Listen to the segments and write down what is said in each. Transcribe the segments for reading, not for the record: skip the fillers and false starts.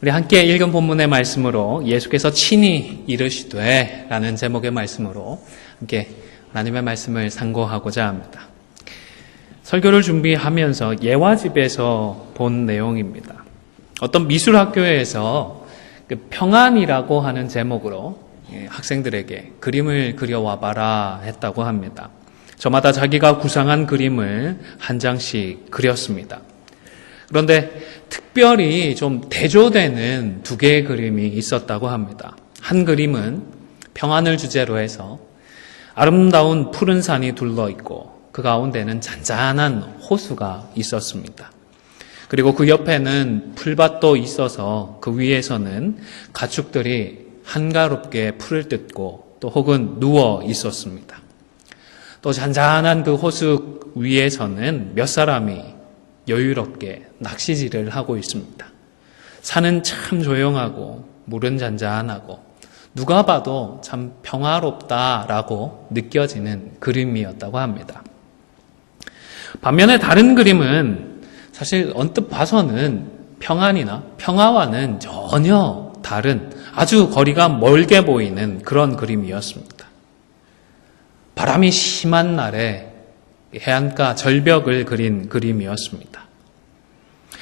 우리 함께 읽은 본문의 말씀으로 예수께서 친히 이르시되 라는 제목의 말씀으로 함께 하나님의 말씀을 상고하고자 합니다. 설교를 준비하면서 예화집에서 본 내용입니다. 어떤 미술학교에서 평안이라고 하는 제목으로 학생들에게 그림을 그려와봐라 했다고 합니다. 저마다 자기가 구상한 그림을 한 장씩 그렸습니다. 그런데 특별히 좀 대조되는 두 개의 그림이 있었다고 합니다. 한 그림은 평안을 주제로 해서 아름다운 푸른 산이 둘러있고 그 가운데는 잔잔한 호수가 있었습니다. 그리고 그 옆에는 풀밭도 있어서 그 위에서는 가축들이 한가롭게 풀을 뜯고 또 혹은 누워 있었습니다. 또 잔잔한 그 호수 위에서는 몇 사람이 여유롭게 낚시질을 하고 있습니다. 산은 참 조용하고 물은 잔잔하고 누가 봐도 참 평화롭다라고 느껴지는 그림이었다고 합니다. 반면에 다른 그림은 사실 언뜻 봐서는 평안이나 평화와는 전혀 다른 아주 거리가 멀게 보이는 그런 그림이었습니다. 바람이 심한 날에 해안가 절벽을 그린 그림이었습니다.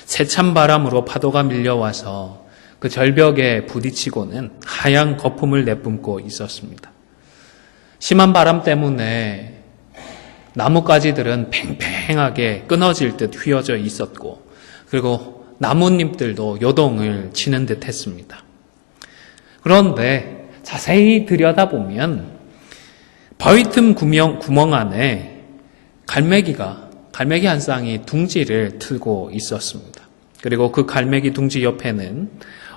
세찬 바람으로 파도가 밀려와서 그 절벽에 부딪히고는 하얀 거품을 내뿜고 있었습니다. 심한 바람 때문에 나뭇가지들은 팽팽하게 끊어질 듯 휘어져 있었고 그리고 나뭇잎들도 요동을 치는 듯 했습니다. 그런데 자세히 들여다보면 바위 틈 구멍 안에 갈매기 한 쌍이 둥지를 틀고 있었습니다. 그리고 그 갈매기 둥지 옆에는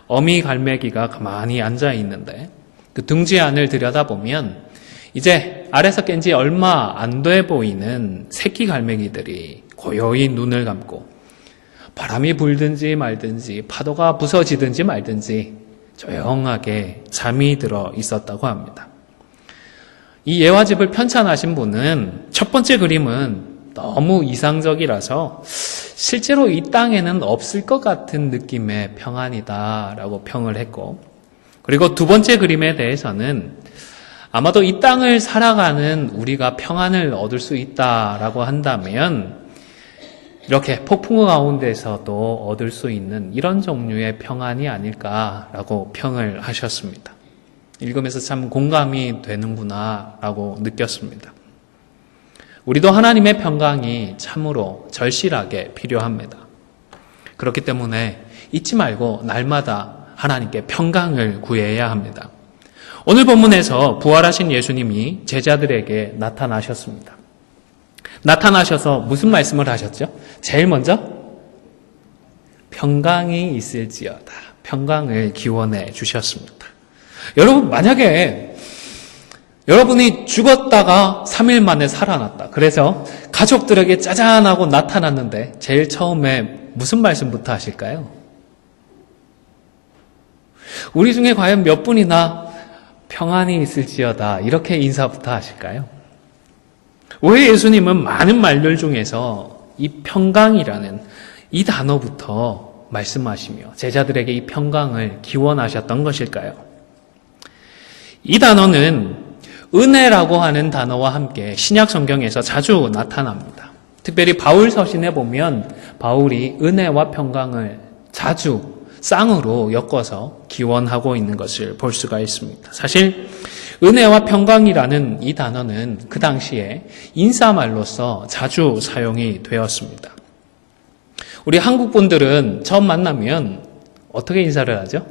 어미 갈매기가 가만히 앉아 있는데 그 둥지 안을 들여다보면 이제 알에서 깬 지 얼마 안 돼 보이는 새끼 갈매기들이 고요히 눈을 감고 바람이 불든지 말든지 파도가 부서지든지 말든지 조용하게 잠이 들어 있었다고 합니다. 이 예화집을 편찬하신 분은 첫 번째 그림은 너무 이상적이라서 실제로 이 땅에는 없을 것 같은 느낌의 평안이다라고 평을 했고 그리고 두 번째 그림에 대해서는 아마도 이 땅을 살아가는 우리가 평안을 얻을 수 있다라고 한다면 이렇게 폭풍우 가운데서도 얻을 수 있는 이런 종류의 평안이 아닐까라고 평을 하셨습니다. 읽으면서 참 공감이 되는구나 라고 느꼈습니다. 우리도 하나님의 평강이 참으로 절실하게 필요합니다. 그렇기 때문에 잊지 말고 날마다 하나님께 평강을 구해야 합니다. 오늘 본문에서 부활하신 예수님이 제자들에게 나타나셨습니다. 나타나셔서 무슨 말씀을 하셨죠? 제일 먼저 평강이 있을지어다. 평강을 기원해 주셨습니다. 여러분 만약에 여러분이 죽었다가 3일 만에 살아났다. 그래서 가족들에게 짜잔하고 나타났는데 제일 처음에 무슨 말씀부터 하실까요? 우리 중에 과연 몇 분이나 평안이 있을지어다 이렇게 인사부터 하실까요? 왜 예수님은 많은 말들 중에서 이 평강이라는 이 단어부터 말씀하시며 제자들에게 이 평강을 기원하셨던 것일까요? 이 단어는 은혜라고 하는 단어와 함께 신약 성경에서 자주 나타납니다. 특별히 바울 서신에 보면 바울이 은혜와 평강을 자주 쌍으로 엮어서 기원하고 있는 것을 볼 수가 있습니다. 사실 은혜와 평강이라는 이 단어는 그 당시에 인사말로서 자주 사용이 되었습니다. 우리 한국 분들은 처음 만나면 어떻게 인사를 하죠?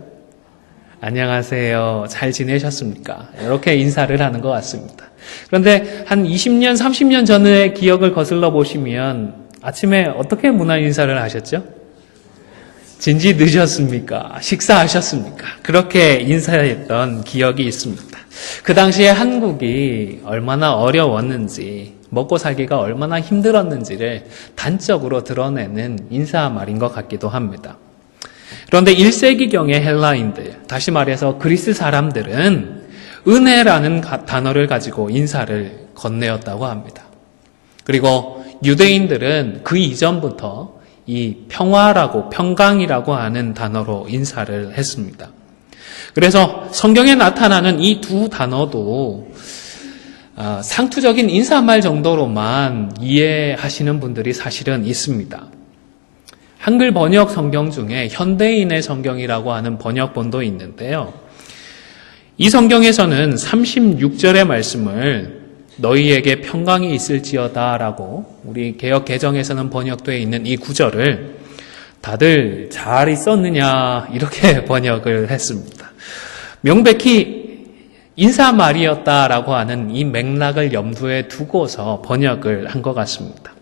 안녕하세요. 잘 지내셨습니까? 이렇게 인사를 하는 것 같습니다. 그런데 한 20년, 30년 전의 기억을 거슬러 보시면 아침에 어떻게 문화 인사를 하셨죠? 진지 늦으셨습니까? 식사하셨습니까? 그렇게 인사했던 기억이 있습니다. 그 당시에 한국이 얼마나 어려웠는지, 먹고 살기가 얼마나 힘들었는지를 단적으로 드러내는 인사말인 것 같기도 합니다. 그런데 1세기경의 헬라인들, 다시 말해서 그리스 사람들은 은혜라는 단어를 가지고 인사를 건네었다고 합니다. 그리고 유대인들은 그 이전부터 이 평강이라고 하는 단어로 인사를 했습니다. 그래서 성경에 나타나는 이 두 단어도 상투적인 인사말 정도로만 이해하시는 분들이 사실은 있습니다. 한글 번역 성경 중에 현대인의 성경이라고 하는 번역본도 있는데요. 이 성경에서는 36절의 말씀을 너희에게 평강이 있을지어다 라고 우리 개역 개정에서는 번역되어 있는 이 구절을 다들 잘 있었느냐 이렇게 번역을 했습니다. 명백히 인사말이었다라고 하는 이 맥락을 염두에 두고서 번역을 한 것 같습니다.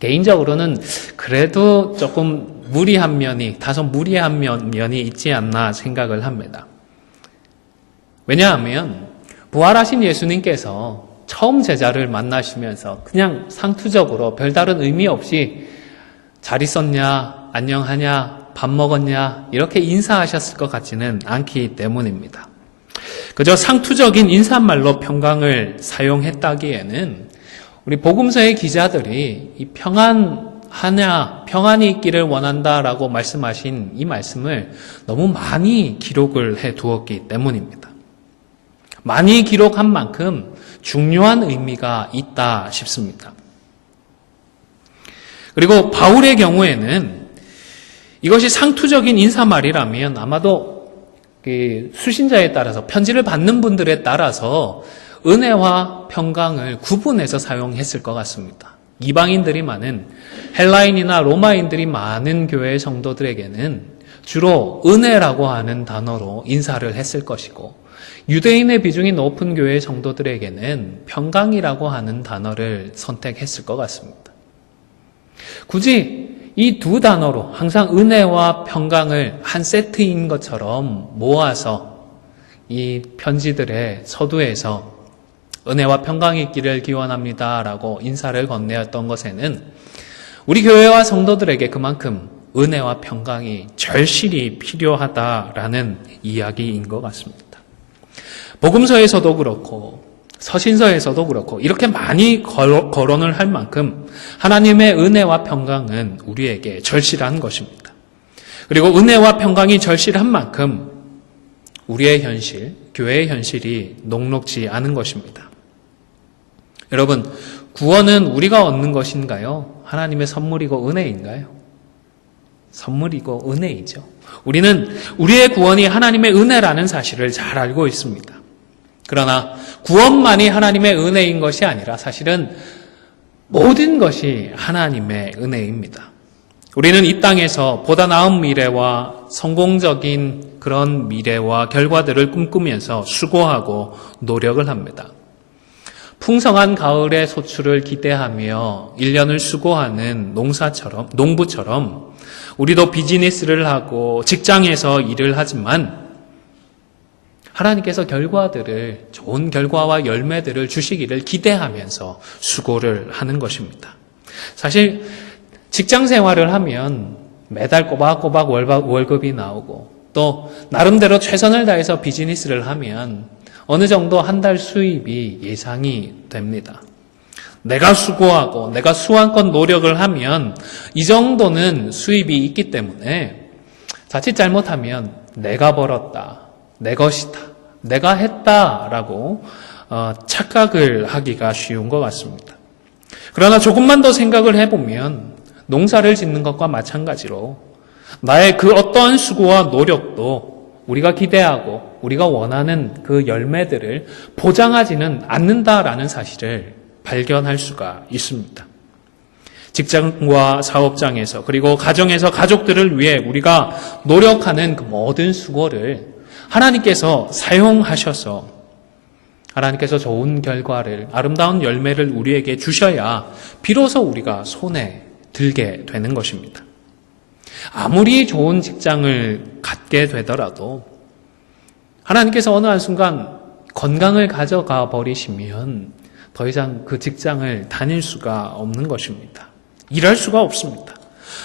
개인적으로는 그래도 조금 다소 무리한 면이 있지 않나 생각을 합니다. 왜냐하면 부활하신 예수님께서 처음 제자를 만나시면서 그냥 상투적으로 별다른 의미 없이 잘 있었냐, 안녕하냐, 밥 먹었냐 이렇게 인사하셨을 것 같지는 않기 때문입니다. 그저 상투적인 인사말로 평강을 사용했다기에는 우리 복음서의 기자들이 이 평안이 있기를 원한다라고 말씀하신 이 말씀을 너무 많이 기록을 해 두었기 때문입니다. 많이 기록한 만큼 중요한 의미가 있다 싶습니다. 그리고 바울의 경우에는 이것이 상투적인 인사말이라면 아마도 수신자에 따라서 편지를 받는 분들에 따라서 은혜와 평강을 구분해서 사용했을 것 같습니다. 이방인들이 많은 헬라인이나 로마인들이 많은 교회 성도들에게는 주로 은혜라고 하는 단어로 인사를 했을 것이고 유대인의 비중이 높은 교회 성도들에게는 평강이라고 하는 단어를 선택했을 것 같습니다. 굳이 이 두 단어로 항상 은혜와 평강을 한 세트인 것처럼 모아서 이 편지들의 서두에서 은혜와 평강이 있기를 기원합니다라고 인사를 건네었던 것에는 우리 교회와 성도들에게 그만큼 은혜와 평강이 절실히 필요하다라는 이야기인 것 같습니다. 복음서에서도 그렇고 서신서에서도 그렇고 이렇게 많이 거론을 할 만큼 하나님의 은혜와 평강은 우리에게 절실한 것입니다. 그리고 은혜와 평강이 절실한 만큼 우리의 현실, 교회의 현실이 녹록지 않은 것입니다. 여러분, 구원은 우리가 얻는 것인가요? 하나님의 선물이고 은혜인가요? 선물이고 은혜이죠. 우리는 우리의 구원이 하나님의 은혜라는 사실을 잘 알고 있습니다. 그러나 구원만이 하나님의 은혜인 것이 아니라 사실은 모든 것이 하나님의 은혜입니다. 우리는 이 땅에서 보다 나은 미래와 성공적인 그런 미래와 결과들을 꿈꾸면서 수고하고 노력을 합니다. 풍성한 가을의 소출을 기대하며 1년을 수고하는 농부처럼 우리도 비즈니스를 하고 직장에서 일을 하지만 하나님께서 좋은 결과와 열매들을 주시기를 기대하면서 수고를 하는 것입니다. 사실 직장 생활을 하면 매달 꼬박꼬박 월급이 나오고 또 나름대로 최선을 다해서 비즈니스를 하면 어느 정도 한 달 수입이 예상이 됩니다. 내가 수고하고 내가 수완껏 노력을 하면 이 정도는 수입이 있기 때문에 자칫 잘못하면 내가 벌었다, 내 것이다, 내가 했다라고 착각을 하기가 쉬운 것 같습니다. 그러나 조금만 더 생각을 해보면 농사를 짓는 것과 마찬가지로 나의 그 어떠한 수고와 노력도 우리가 기대하고 우리가 원하는 그 열매들을 보장하지는 않는다라는 사실을 발견할 수가 있습니다. 직장과 사업장에서 그리고 가정에서 가족들을 위해 우리가 노력하는 그 모든 수고를 하나님께서 사용하셔서 하나님께서 좋은 결과를, 아름다운 열매를 우리에게 주셔야 비로소 우리가 손에 들게 되는 것입니다. 아무리 좋은 직장을 갖게 되더라도 하나님께서 어느 한순간 건강을 가져가 버리시면 더 이상 그 직장을 다닐 수가 없는 것입니다. 일할 수가 없습니다.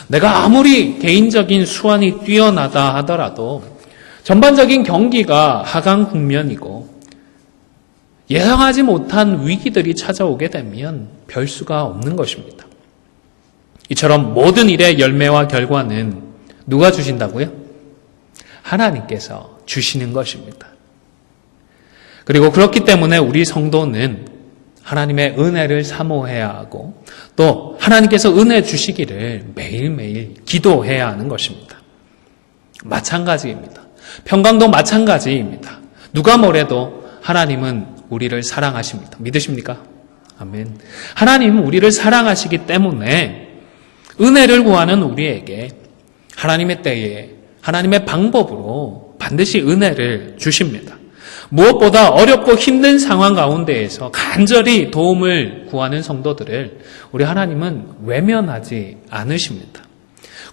내가 아무리 개인적인 수완이 뛰어나다 하더라도 전반적인 경기가 하강 국면이고 예상하지 못한 위기들이 찾아오게 되면 별 수가 없는 것입니다. 이처럼 모든 일의 열매와 결과는 누가 주신다고요? 하나님께서 주시는 것입니다. 그리고 그렇기 때문에 우리 성도는 하나님의 은혜를 사모해야 하고 또 하나님께서 은혜 주시기를 매일매일 기도해야 하는 것입니다. 마찬가지입니다. 평강도 마찬가지입니다. 누가 뭐래도 하나님은 우리를 사랑하십니다. 믿으십니까? 아멘. 하나님은 우리를 사랑하시기 때문에 은혜를 구하는 우리에게 하나님의 때에 하나님의 방법으로 반드시 은혜를 주십니다. 무엇보다 어렵고 힘든 상황 가운데에서 간절히 도움을 구하는 성도들을 우리 하나님은 외면하지 않으십니다.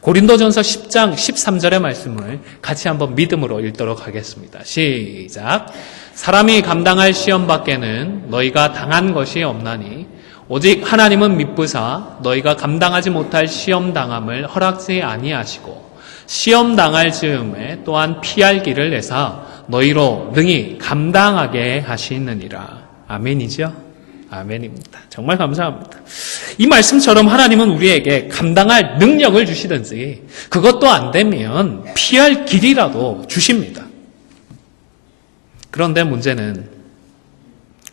고린도전서 10장 13절의 말씀을 같이 한번 믿음으로 읽도록 하겠습니다. 시작. 사람이 감당할 시험 밖에는 너희가 당한 것이 없나니 오직 하나님은 미쁘사 너희가 감당하지 못할 시험 당함을 허락지 아니하시고 시험 당할 즈음에 또한 피할 길을 내사 너희로 능히 감당하게 하시느니라. 아멘이죠? 아멘입니다. 정말 감사합니다. 이 말씀처럼 하나님은 우리에게 감당할 능력을 주시든지 그것도 안 되면 피할 길이라도 주십니다. 그런데 문제는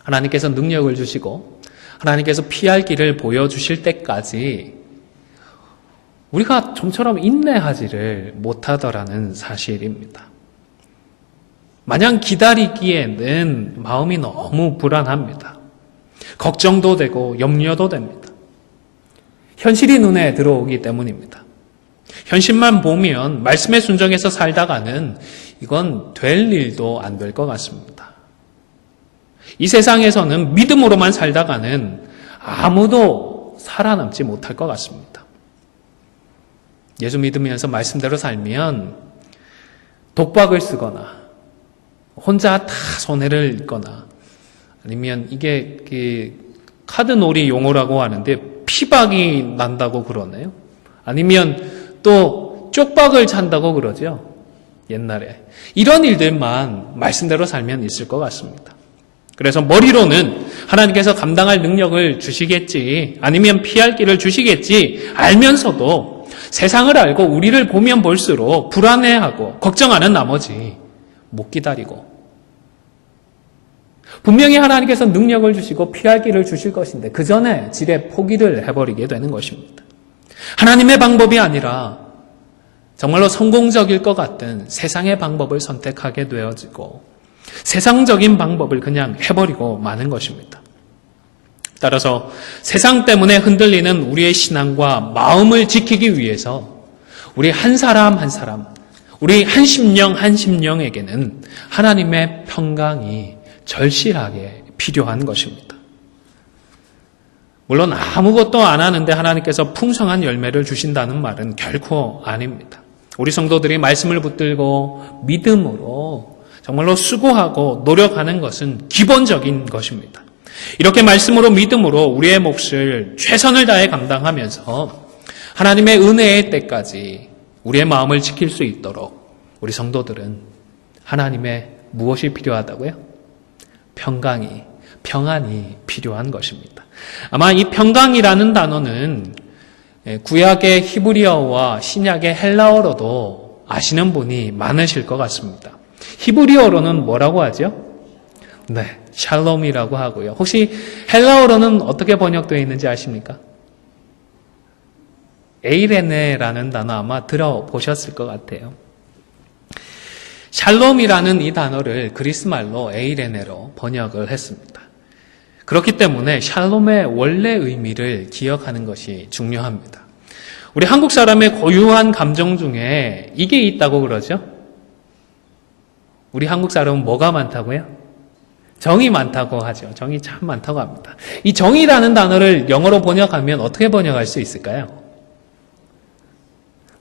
하나님께서 능력을 주시고 하나님께서 피할 길을 보여주실 때까지 우리가 좀처럼 인내하지를 못하더라는 사실입니다. 마냥 기다리기에는 마음이 너무 불안합니다. 걱정도 되고 염려도 됩니다. 현실이 눈에 들어오기 때문입니다. 현실만 보면 말씀에 순종해서 살다가는 이건 될 일도 안 될 것 같습니다. 이 세상에서는 믿음으로만 살다가는 아무도 살아남지 못할 것 같습니다. 예수 믿으면서 말씀대로 살면 독박을 쓰거나 혼자 다 손해를 입거나 아니면 이게 카드놀이 용어라고 하는데 피박이 난다고 그러네요. 아니면 또 쪽박을 찬다고 그러죠. 옛날에. 이런 일들만 말씀대로 살면 있을 것 같습니다. 그래서 머리로는 하나님께서 감당할 능력을 주시겠지 아니면 피할 길을 주시겠지 알면서도 세상을 알고 우리를 보면 볼수록 불안해하고 걱정하는 나머지 못 기다리고 분명히 하나님께서 능력을 주시고 피할 길을 주실 것인데 그 전에 지레 포기를 해버리게 되는 것입니다. 하나님의 방법이 아니라 정말로 성공적일 것 같은 세상의 방법을 선택하게 되어지고 세상적인 방법을 그냥 해버리고 마는 것입니다. 따라서 세상 때문에 흔들리는 우리의 신앙과 마음을 지키기 위해서 우리 한 사람 한 사람, 우리 한 심령 한 심령에게는 하나님의 평강이 절실하게 필요한 것입니다. 물론 아무것도 안 하는데 하나님께서 풍성한 열매를 주신다는 말은 결코 아닙니다. 우리 성도들이 말씀을 붙들고 믿음으로 정말로 수고하고 노력하는 것은 기본적인 것입니다. 이렇게 말씀으로 믿음으로 우리의 몫을 최선을 다해 감당하면서 하나님의 은혜의 때까지 우리의 마음을 지킬 수 있도록 우리 성도들은 하나님의 무엇이 필요하다고요? 평안이 필요한 것입니다. 아마 이 평강이라는 단어는 구약의 히브리어와 신약의 헬라어로도 아시는 분이 많으실 것 같습니다. 히브리어로는 뭐라고 하죠? 네, 샬롬이라고 하고요. 혹시 헬라어로는 어떻게 번역되어 있는지 아십니까? 에이레네라는 단어 아마 들어보셨을 것 같아요. 샬롬이라는 이 단어를 그리스말로 에이레네로 번역을 했습니다. 그렇기 때문에 샬롬의 원래 의미를 기억하는 것이 중요합니다. 우리 한국 사람의 고유한 감정 중에 이게 있다고 그러죠? 우리 한국 사람은 뭐가 많다고요? 정이 많다고 하죠. 정이 참 많다고 합니다. 이 정이라는 단어를 영어로 번역하면 어떻게 번역할 수 있을까요?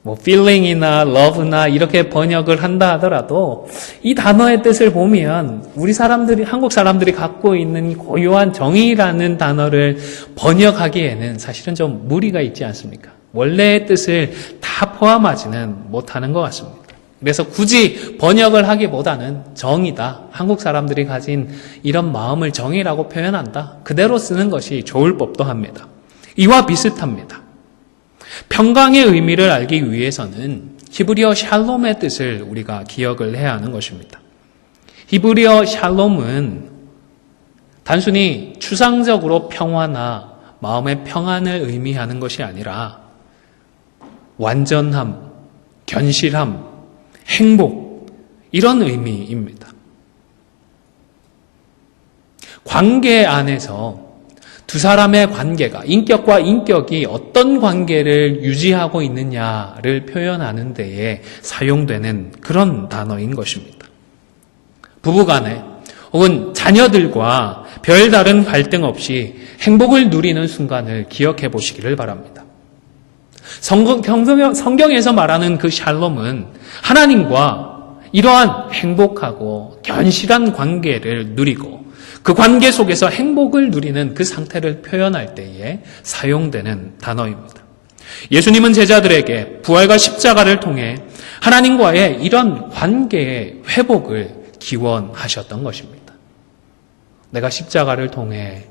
feeling이나 love나 이렇게 번역을 한다 하더라도 이 단어의 뜻을 보면 우리 사람들이, 한국 사람들이 갖고 있는 고유한 정의라는 단어를 번역하기에는 사실은 좀 무리가 있지 않습니까? 원래의 뜻을 다 포함하지는 못하는 것 같습니다. 그래서 굳이 번역을 하기보다는 정의다. 한국 사람들이 가진 이런 마음을 정의라고 표현한다. 그대로 쓰는 것이 좋을 법도 합니다. 이와 비슷합니다. 평강의 의미를 알기 위해서는 히브리어 샬롬의 뜻을 우리가 기억을 해야 하는 것입니다. 히브리어 샬롬은 단순히 추상적으로 평화나 마음의 평안을 의미하는 것이 아니라 완전함, 견실함, 행복, 이런 의미입니다. 관계 안에서 두 사람의 관계가, 인격과 인격이 어떤 관계를 유지하고 있느냐를 표현하는 데에 사용되는 그런 단어인 것입니다. 부부간에 혹은 자녀들과 별다른 갈등 없이 행복을 누리는 순간을 기억해 보시기를 바랍니다. 성경에서 말하는 그 샬롬은 하나님과 이러한 행복하고 견실한 관계를 누리고 그 관계 속에서 행복을 누리는 그 상태를 표현할 때에 사용되는 단어입니다. 예수님은 제자들에게 부활과 십자가를 통해 하나님과의 이런 관계의 회복을 기원하셨던 것입니다. 내가 십자가를 통해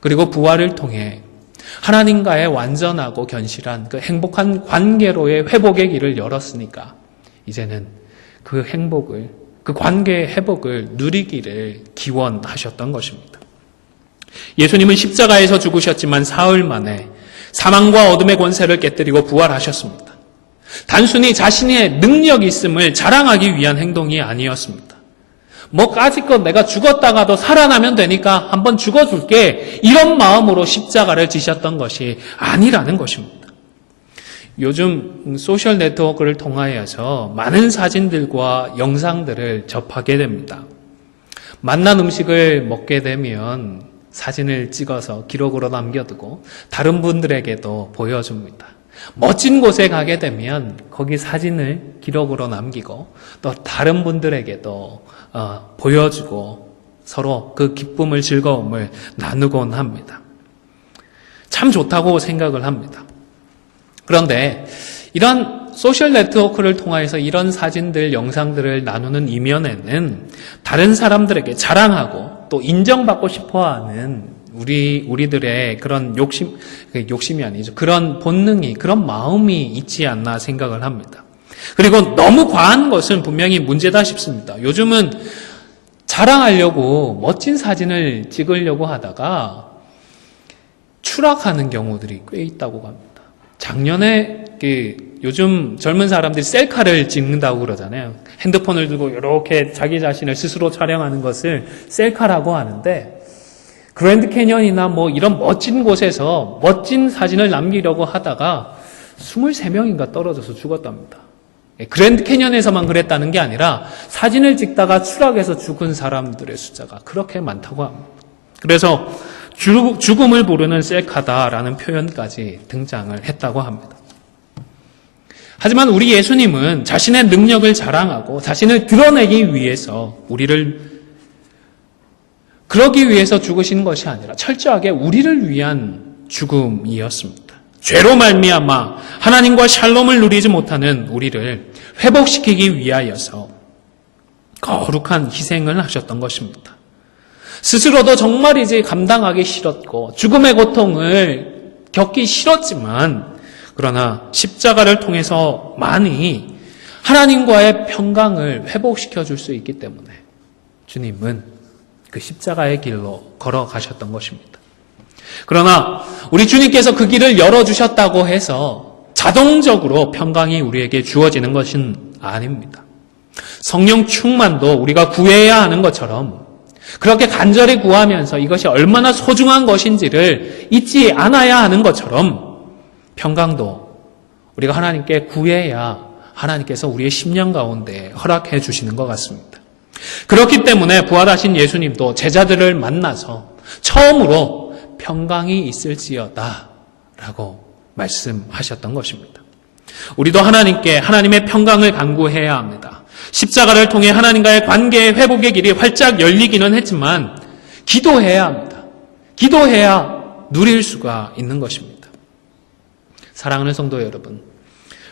그리고 부활을 통해 하나님과의 완전하고 견실한 그 행복한 관계로의 회복의 길을 열었으니까 이제는 그 행복을, 그 관계의 회복을 누리기를 기원하셨던 것입니다. 예수님은 십자가에서 죽으셨지만 사흘 만에 사망과 어둠의 권세를 깨뜨리고 부활하셨습니다. 단순히 자신의 능력이 있음을 자랑하기 위한 행동이 아니었습니다. 까짓것 내가 죽었다가도 살아나면 되니까 한번 죽어줄게, 이런 마음으로 십자가를 지셨던 것이 아니라는 것입니다. 요즘 소셜 네트워크를 통하여서 많은 사진들과 영상들을 접하게 됩니다. 맛난 음식을 먹게 되면 사진을 찍어서 기록으로 남겨두고 다른 분들에게도 보여줍니다. 멋진 곳에 가게 되면 거기 사진을 기록으로 남기고 또 다른 분들에게도 보여주고 서로 그 기쁨을, 즐거움을 나누곤 합니다. 참 좋다고 생각을 합니다. 그런데 이런 소셜 네트워크를 통해서 이런 사진들, 영상들을 나누는 이면에는 다른 사람들에게 자랑하고 또 인정받고 싶어하는 우리들의 그런 욕심이 아니죠. 그런 본능이, 그런 마음이 있지 않나 생각을 합니다. 그리고 너무 과한 것은 분명히 문제다 싶습니다. 요즘은 자랑하려고 멋진 사진을 찍으려고 하다가 추락하는 경우들이 꽤 있다고 합니다. 작년에 요즘 젊은 사람들이 셀카를 찍는다고 그러잖아요. 핸드폰을 들고 이렇게 자기 자신을 스스로 촬영하는 것을 셀카라고 하는데, 그랜드 캐년이나 이런 멋진 곳에서 멋진 사진을 남기려고 하다가 23명인가 떨어져서 죽었답니다. 그랜드 캐년에서만 그랬다는 게 아니라 사진을 찍다가 추락해서 죽은 사람들의 숫자가 그렇게 많다고 합니다. 그래서 죽음을 부르는 셀카다라는 표현까지 등장을 했다고 합니다. 하지만 우리 예수님은 자신의 능력을 자랑하고 자신을 드러내기 위해서 그러기 위해서 죽으신 것이 아니라 철저하게 우리를 위한 죽음이었습니다. 죄로 말미암아 하나님과 샬롬을 누리지 못하는 우리를 회복시키기 위하여서 거룩한 희생을 하셨던 것입니다. 스스로도 정말이지 감당하기 싫었고 죽음의 고통을 겪기 싫었지만, 그러나 십자가를 통해서 많이 하나님과의 평강을 회복시켜 줄 수 있기 때문에 주님은 그 십자가의 길로 걸어가셨던 것입니다. 그러나 우리 주님께서 그 길을 열어주셨다고 해서 자동적으로 평강이 우리에게 주어지는 것은 아닙니다. 성령 충만도 우리가 구해야 하는 것처럼 그렇게 간절히 구하면서 이것이 얼마나 소중한 것인지를 잊지 않아야 하는 것처럼 평강도 우리가 하나님께 구해야 하나님께서 우리의 심령 가운데 허락해 주시는 것 같습니다. 그렇기 때문에 부활하신 예수님도 제자들을 만나서 처음으로 평강이 있을지어다 라고 말씀하셨던 것입니다. 우리도 하나님께 하나님의 평강을 간구해야 합니다. 십자가를 통해 하나님과의 관계의 회복의 길이 활짝 열리기는 했지만 기도해야 합니다. 기도해야 누릴 수가 있는 것입니다. 사랑하는 성도 여러분,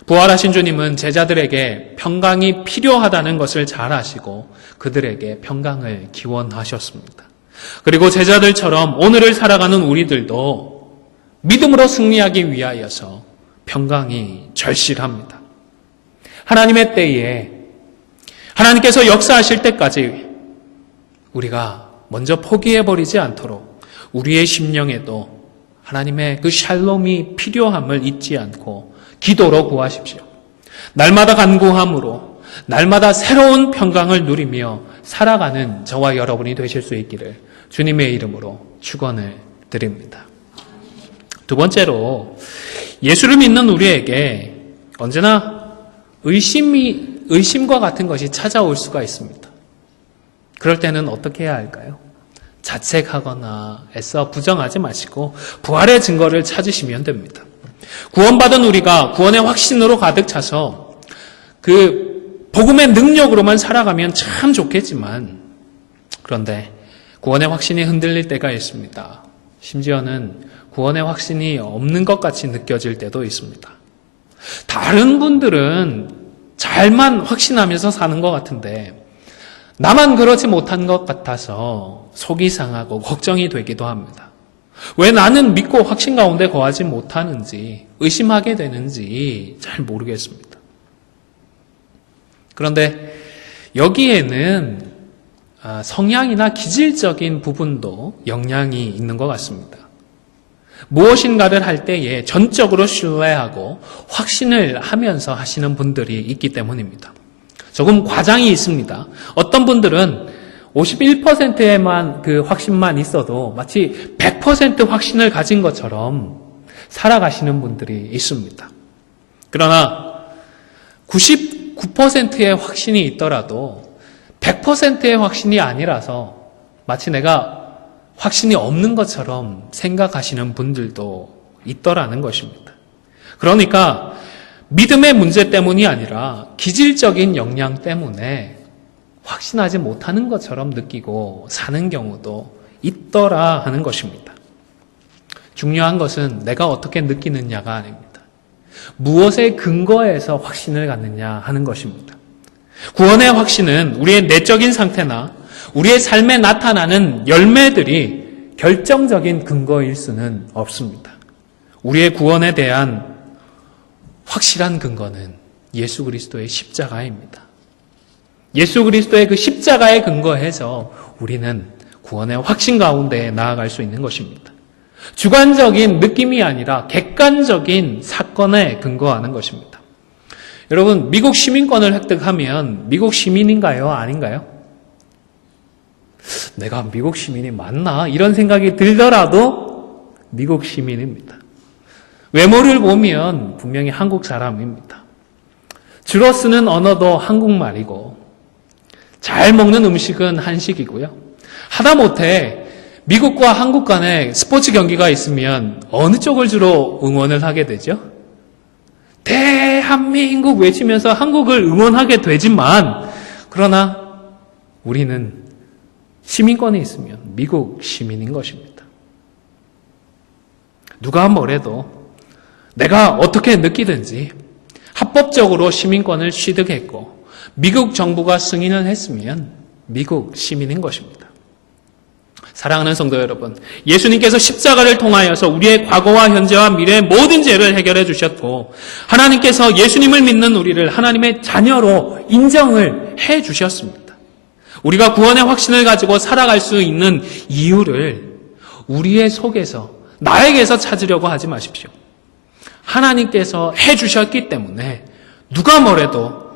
부활하신 주님은 제자들에게 평강이 필요하다는 것을 잘 아시고 그들에게 평강을 기원하셨습니다. 그리고 제자들처럼 오늘을 살아가는 우리들도 믿음으로 승리하기 위하여서 평강이 절실합니다. 하나님의 때에 하나님께서 역사하실 때까지 우리가 먼저 포기해버리지 않도록 우리의 심령에도 하나님의 그 샬롬이 필요함을 잊지 않고 기도로 구하십시오. 날마다 간구함으로 날마다 새로운 평강을 누리며 살아가는 저와 여러분이 되실 수 있기를 주님의 이름으로 축원을 드립니다. 두 번째로 예수를 믿는 우리에게 언제나 의심과 같은 것이 찾아올 수가 있습니다. 그럴 때는 어떻게 해야 할까요? 자책하거나 애써 부정하지 마시고 부활의 증거를 찾으시면 됩니다. 구원받은 우리가 구원의 확신으로 가득 차서 그 복음의 능력으로만 살아가면 참 좋겠지만 그런데 구원의 확신이 흔들릴 때가 있습니다. 심지어는 구원의 확신이 없는 것 같이 느껴질 때도 있습니다. 다른 분들은 잘만 확신하면서 사는 것 같은데 나만 그렇지 못한 것 같아서 속이 상하고 걱정이 되기도 합니다. 왜 나는 믿고 확신 가운데 거하지 못하는지 의심하게 되는지 잘 모르겠습니다. 그런데 여기에는 성향이나 기질적인 부분도 영향이 있는 것 같습니다. 무엇인가를 할 때에 전적으로 신뢰하고 확신을 하면서 하시는 분들이 있기 때문입니다. 조금 과장이 있습니다. 어떤 분들은 51%에만 그 확신만 있어도 마치 100% 확신을 가진 것처럼 살아가시는 분들이 있습니다. 그러나 99%의 확신이 있더라도 100%의 확신이 아니라서 마치 내가 확신이 없는 것처럼 생각하시는 분들도 있더라는 것입니다. 그러니까 믿음의 문제 때문이 아니라 기질적인 역량 때문에 확신하지 못하는 것처럼 느끼고 사는 경우도 있더라 하는 것입니다. 중요한 것은 내가 어떻게 느끼느냐가 아닙니다. 무엇에 근거해서 확신을 갖느냐 하는 것입니다. 구원의 확신은 우리의 내적인 상태나 우리의 삶에 나타나는 열매들이 결정적인 근거일 수는 없습니다. 우리의 구원에 대한 확실한 근거는 예수 그리스도의 십자가입니다. 예수 그리스도의 그 십자가에 근거해서 우리는 구원의 확신 가운데 나아갈 수 있는 것입니다. 주관적인 느낌이 아니라 객관적인 사건에 근거하는 것입니다. 여러분, 미국 시민권을 획득하면 미국 시민인가요? 아닌가요? 내가 미국 시민이 맞나? 이런 생각이 들더라도 미국 시민입니다. 외모를 보면 분명히 한국 사람입니다. 주로 쓰는 언어도 한국말이고 잘 먹는 음식은 한식이고요. 하다못해 미국과 한국 간에 스포츠 경기가 있으면 어느 쪽을 주로 응원을 하게 되죠? 대한민국 외치면서 한국을 응원하게 되지만 그러나 우리는 시민권이 있으면 미국 시민인 것입니다. 누가 뭐래도 내가 어떻게 느끼든지 합법적으로 시민권을 취득했고 미국 정부가 승인을 했으면 미국 시민인 것입니다. 사랑하는 성도 여러분, 예수님께서 십자가를 통하여서 우리의 과거와 현재와 미래의 모든 죄를 해결해 주셨고 하나님께서 예수님을 믿는 우리를 하나님의 자녀로 인정을 해 주셨습니다. 우리가 구원의 확신을 가지고 살아갈 수 있는 이유를 우리의 속에서 나에게서 찾으려고 하지 마십시오. 하나님께서 해 주셨기 때문에 누가 뭐래도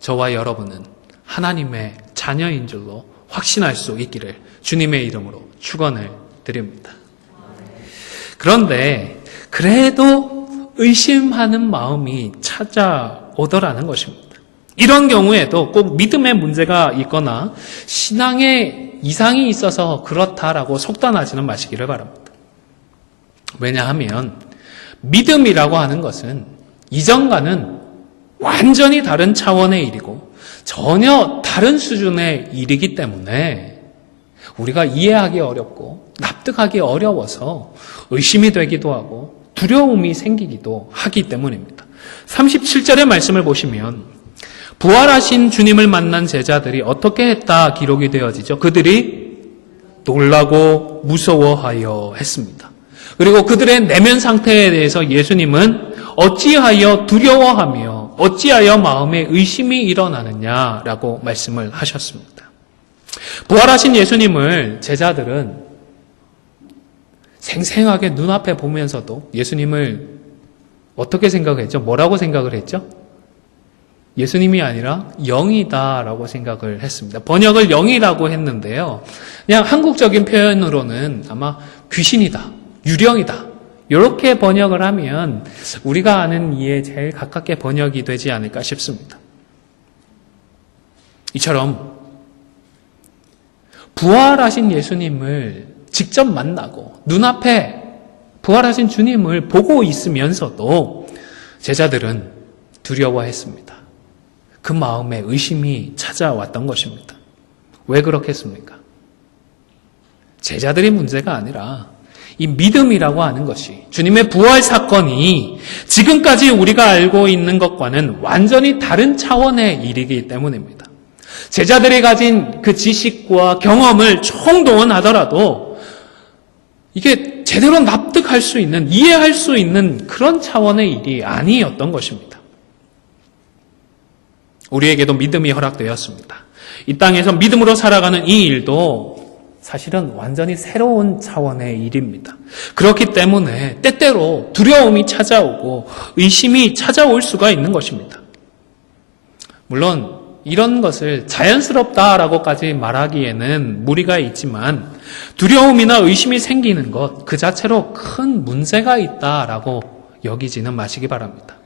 저와 여러분은 하나님의 자녀인 줄로 확신할 수 있기를 주님의 이름으로 축원을 드립니다. 그런데 그래도 의심하는 마음이 찾아오더라는 것입니다. 이런 경우에도 꼭 믿음의 문제가 있거나 신앙에 이상이 있어서 그렇다라고 속단하지는 마시기를 바랍니다. 왜냐하면 믿음이라고 하는 것은 이전과는 완전히 다른 차원의 일이고 전혀 다른 수준의 일이기 때문에 우리가 이해하기 어렵고 납득하기 어려워서 의심이 되기도 하고 두려움이 생기기도 하기 때문입니다. 37절의 말씀을 보시면 부활하신 주님을 만난 제자들이 어떻게 했다 기록이 되어지죠. 그들이 놀라고 무서워하여 했습니다. 그리고 그들의 내면 상태에 대해서 예수님은 어찌하여 두려워하며 어찌하여 마음에 의심이 일어나느냐라고 말씀을 하셨습니다. 부활하신 예수님을 제자들은 생생하게 눈앞에 보면서도 예수님을 어떻게 생각했죠? 뭐라고 생각을 했죠? 예수님이 아니라 영이다라고 생각을 했습니다. 번역을 영이라고 했는데요. 그냥 한국적인 표현으로는 아마 귀신이다, 유령이다 이렇게 번역을 하면 우리가 아는 이에 제일 가깝게 번역이 되지 않을까 싶습니다. 이처럼 부활하신 예수님을 직접 만나고 눈앞에 부활하신 주님을 보고 있으면서도 제자들은 두려워했습니다. 그 마음에 의심이 찾아왔던 것입니다. 왜 그렇겠습니까? 제자들의 문제가 아니라 이 믿음이라고 하는 것이, 주님의 부활 사건이 지금까지 우리가 알고 있는 것과는 완전히 다른 차원의 일이기 때문입니다. 제자들이 가진 그 지식과 경험을 총동원하더라도 이게 제대로 납득할 수 있는, 이해할 수 있는 그런 차원의 일이 아니었던 것입니다. 우리에게도 믿음이 허락되었습니다. 이 땅에서 믿음으로 살아가는 이 일도 사실은 완전히 새로운 차원의 일입니다. 그렇기 때문에 때때로 두려움이 찾아오고 의심이 찾아올 수가 있는 것입니다. 물론 이런 것을 자연스럽다라고까지 말하기에는 무리가 있지만 두려움이나 의심이 생기는 것 그 자체로 큰 문제가 있다라고 여기지는 마시기 바랍니다.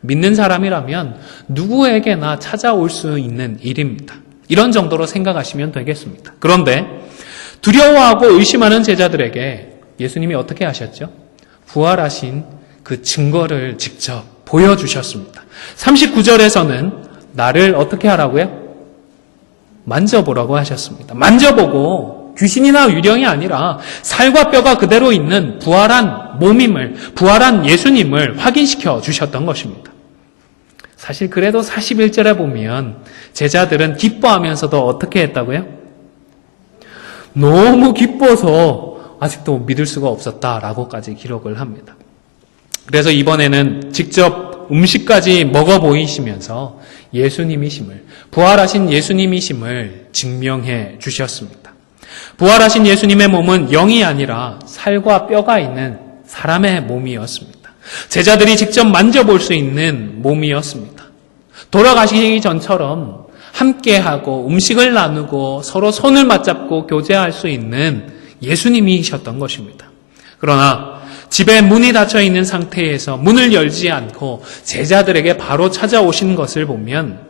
믿는 사람이라면 누구에게나 찾아올 수 있는 일입니다. 이런 정도로 생각하시면 되겠습니다. 그런데 두려워하고 의심하는 제자들에게 예수님이 어떻게 하셨죠? 부활하신 그 증거를 직접 보여주셨습니다. 39절에서는 나를 어떻게 하라고요? 만져보라고 하셨습니다. 만져보고 귀신이나 유령이 아니라 살과 뼈가 그대로 있는 부활한 몸임을, 부활한 예수님을 확인시켜 주셨던 것입니다. 사실 그래도 41절에 보면 제자들은 기뻐하면서도 어떻게 했다고요? 너무 기뻐서 아직도 믿을 수가 없었다라고까지 기록을 합니다. 그래서 이번에는 직접 음식까지 먹어 보이시면서 예수님이심을, 부활하신 예수님이심을 증명해 주셨습니다. 부활하신 예수님의 몸은 영이 아니라 살과 뼈가 있는 사람의 몸이었습니다. 제자들이 직접 만져볼 수 있는 몸이었습니다. 돌아가시기 전처럼 함께하고 음식을 나누고 서로 손을 맞잡고 교제할 수 있는 예수님이셨던 것입니다. 그러나 집에 문이 닫혀 있는 상태에서 문을 열지 않고 제자들에게 바로 찾아오신 것을 보면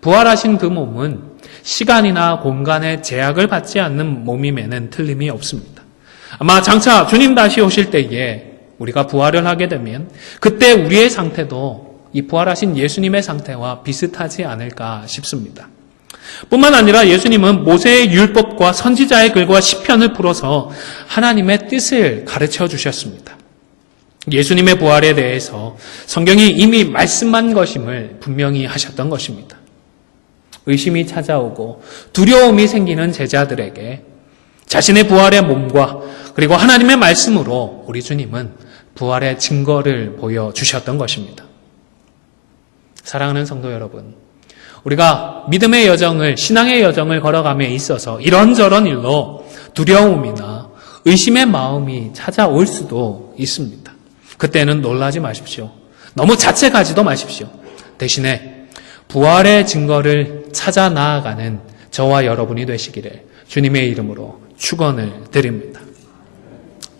부활하신 그 몸은 시간이나 공간의 제약을 받지 않는 몸임에는 틀림이 없습니다. 아마 장차 주님 다시 오실 때에 우리가 부활을 하게 되면 그때 우리의 상태도 이 부활하신 예수님의 상태와 비슷하지 않을까 싶습니다. 뿐만 아니라 예수님은 모세의 율법과 선지자의 글과 시편을 풀어서 하나님의 뜻을 가르쳐 주셨습니다. 예수님의 부활에 대해서 성경이 이미 말씀한 것임을 분명히 하셨던 것입니다. 의심이 찾아오고 두려움이 생기는 제자들에게 자신의 부활의 몸과 그리고 하나님의 말씀으로 우리 주님은 부활의 증거를 보여주셨던 것입니다. 사랑하는 성도 여러분, 우리가 믿음의 여정을, 신앙의 여정을 걸어감에 있어서 이런저런 일로 두려움이나 의심의 마음이 찾아올 수도 있습니다. 그때는 놀라지 마십시오. 너무 자책하지도 마십시오. 대신에 부활의 증거를 찾아 나아가는 저와 여러분이 되시기를 주님의 이름으로 축원을 드립니다.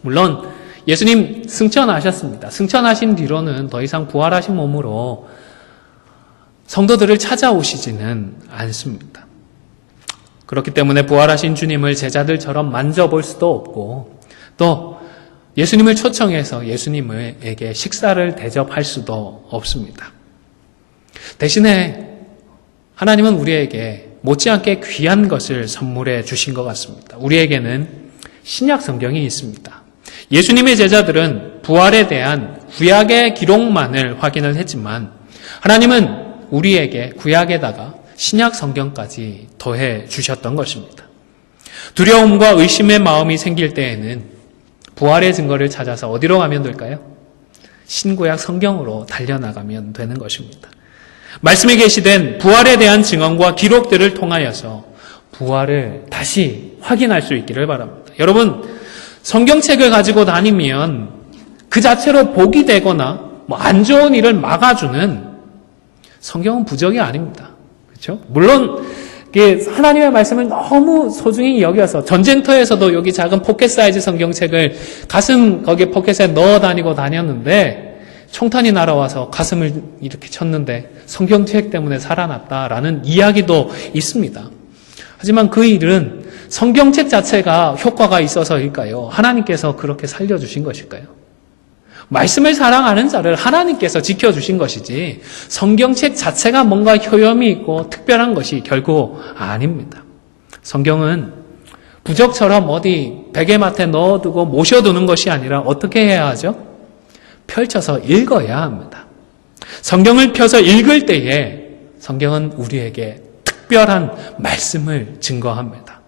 물론 예수님 승천하셨습니다. 승천하신 뒤로는 더 이상 부활하신 몸으로 성도들을 찾아오시지는 않습니다. 그렇기 때문에 부활하신 주님을 제자들처럼 만져볼 수도 없고 또 예수님을 초청해서 예수님에게 식사를 대접할 수도 없습니다. 대신에 하나님은 우리에게 못지않게 귀한 것을 선물해 주신 것 같습니다. 우리에게는 신약 성경이 있습니다. 예수님의 제자들은 부활에 대한 구약의 기록만을 확인을 했지만 하나님은 우리에게 구약에다가 신약 성경까지 더해 주셨던 것입니다. 두려움과 의심의 마음이 생길 때에는 부활의 증거를 찾아서 어디로 가면 될까요? 신구약 성경으로 달려나가면 되는 것입니다. 말씀에 게시된 부활에 대한 증언과 기록들을 통하여서 부활을 다시 확인할 수 있기를 바랍니다. 여러분, 성경책을 가지고 다니면 그 자체로 복이 되거나 안 좋은 일을 막아주는 성경은 부적이 아닙니다. 그렇죠? 물론 하나님의 말씀을 너무 소중히 여겨서 전쟁터에서도 여기 작은 포켓 사이즈 성경책을 가슴 거기에 포켓에 넣어 다녔는데 총탄이 날아와서 가슴을 이렇게 쳤는데 성경책 때문에 살아났다라는 이야기도 있습니다. 하지만 그 일은 성경책 자체가 효과가 있어서일까요? 하나님께서 그렇게 살려주신 것일까요? 말씀을 사랑하는 자를 하나님께서 지켜주신 것이지 성경책 자체가 뭔가 효염이 있고 특별한 것이 결코 아닙니다. 성경은 부적처럼 어디 베개맡에 넣어두고 모셔두는 것이 아니라 어떻게 해야 하죠? 펼쳐서 읽어야 합니다. 성경을 펴서 읽을 때에 성경은 우리에게 특별한 말씀을 증거합니다.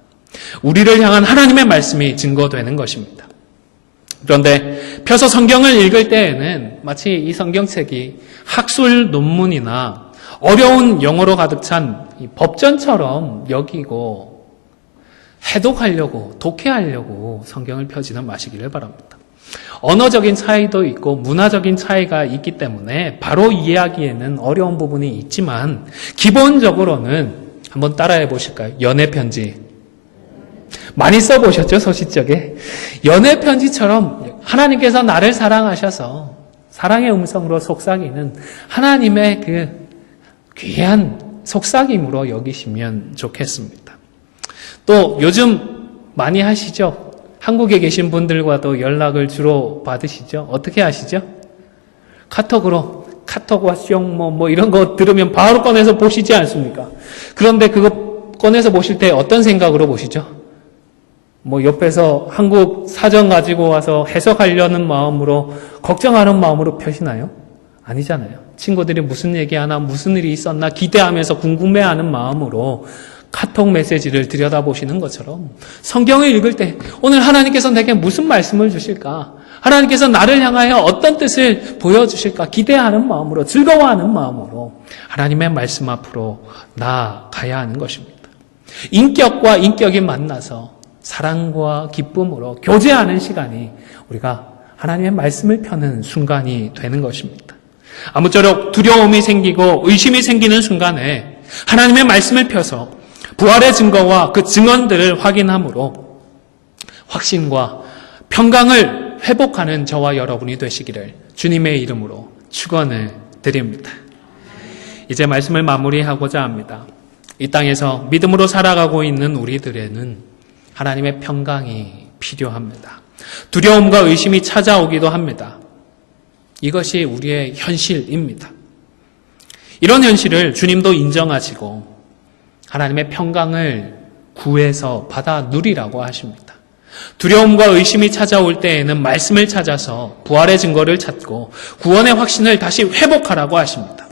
우리를 향한 하나님의 말씀이 증거되는 것입니다. 그런데 펴서 성경을 읽을 때에는 마치 이 성경책이 학술 논문이나 어려운 영어로 가득 찬 법전처럼 여기고 해독하려고 독해하려고 성경을 펴지는 마시기를 바랍니다. 언어적인 차이도 있고 문화적인 차이가 있기 때문에 바로 이해하기에는 어려운 부분이 있지만 기본적으로는 한번 따라해 보실까요? 연애편지. 많이 써보셨죠? 소시적에. 연애편지처럼 하나님께서 나를 사랑하셔서 사랑의 음성으로 속삭이는 하나님의 그 귀한 속삭임으로 여기시면 좋겠습니다. 또 요즘 많이 하시죠? 한국에 계신 분들과도 연락을 주로 받으시죠? 어떻게 하시죠? 카톡으로 카톡 숑 뭐 이런 거 들으면 바로 꺼내서 보시지 않습니까? 그런데 그거 꺼내서 보실 때 어떤 생각으로 보시죠? 뭐 옆에서 한국 사전 가지고 와서 해석하려는 마음으로 걱정하는 마음으로 펴시나요? 아니잖아요. 친구들이 무슨 얘기하나 무슨 일이 있었나 기대하면서 궁금해하는 마음으로 카톡 메시지를 들여다보시는 것처럼 성경을 읽을 때 오늘 하나님께서 내게 무슨 말씀을 주실까? 하나님께서 나를 향하여 어떤 뜻을 보여주실까? 기대하는 마음으로 즐거워하는 마음으로 하나님의 말씀 앞으로 나아가야 하는 것입니다. 인격과 인격이 만나서 사랑과 기쁨으로 교제하는 시간이 우리가 하나님의 말씀을 펴는 순간이 되는 것입니다. 아무쪼록 두려움이 생기고 의심이 생기는 순간에 하나님의 말씀을 펴서 부활의 증거와 그 증언들을 확인함으로 확신과 평강을 회복하는 저와 여러분이 되시기를 주님의 이름으로 축원을 드립니다. 이제 말씀을 마무리하고자 합니다. 이 땅에서 믿음으로 살아가고 있는 우리들에는 하나님의 평강이 필요합니다. 두려움과 의심이 찾아오기도 합니다. 이것이 우리의 현실입니다. 이런 현실을 주님도 인정하시고 하나님의 평강을 구해서 받아 누리라고 하십니다. 두려움과 의심이 찾아올 때에는 말씀을 찾아서 부활의 증거를 찾고 구원의 확신을 다시 회복하라고 하십니다.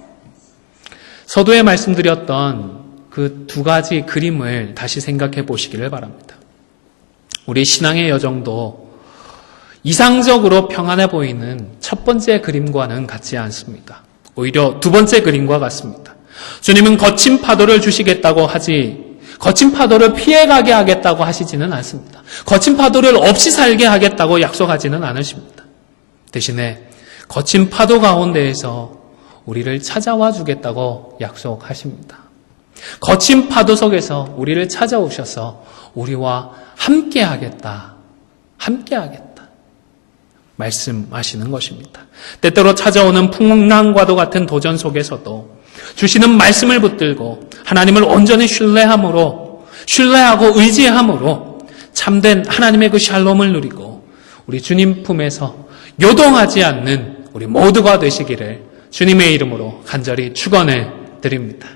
서두에 말씀드렸던 그 두 가지 그림을 다시 생각해 보시기를 바랍니다. 우리 신앙의 여정도 이상적으로 평안해 보이는 첫 번째 그림과는 같지 않습니다. 오히려 두 번째 그림과 같습니다. 주님은 거친 파도를 주시겠다고 하지 거친 파도를 피해가게 하겠다고 하시지는 않습니다. 거친 파도를 없이 살게 하겠다고 약속하지는 않으십니다. 대신에 거친 파도 가운데에서 우리를 찾아와 주겠다고 약속하십니다. 거친 파도 속에서 우리를 찾아오셔서 우리와 함께하겠다. 말씀하시는 것입니다. 때때로 찾아오는 풍랑과도 같은 도전 속에서도 주시는 말씀을 붙들고 하나님을 온전히 신뢰하고 의지함으로 참된 하나님의 그 샬롬을 누리고 우리 주님 품에서 요동하지 않는 우리 모두가 되시기를 주님의 이름으로 간절히 축원을 드립니다.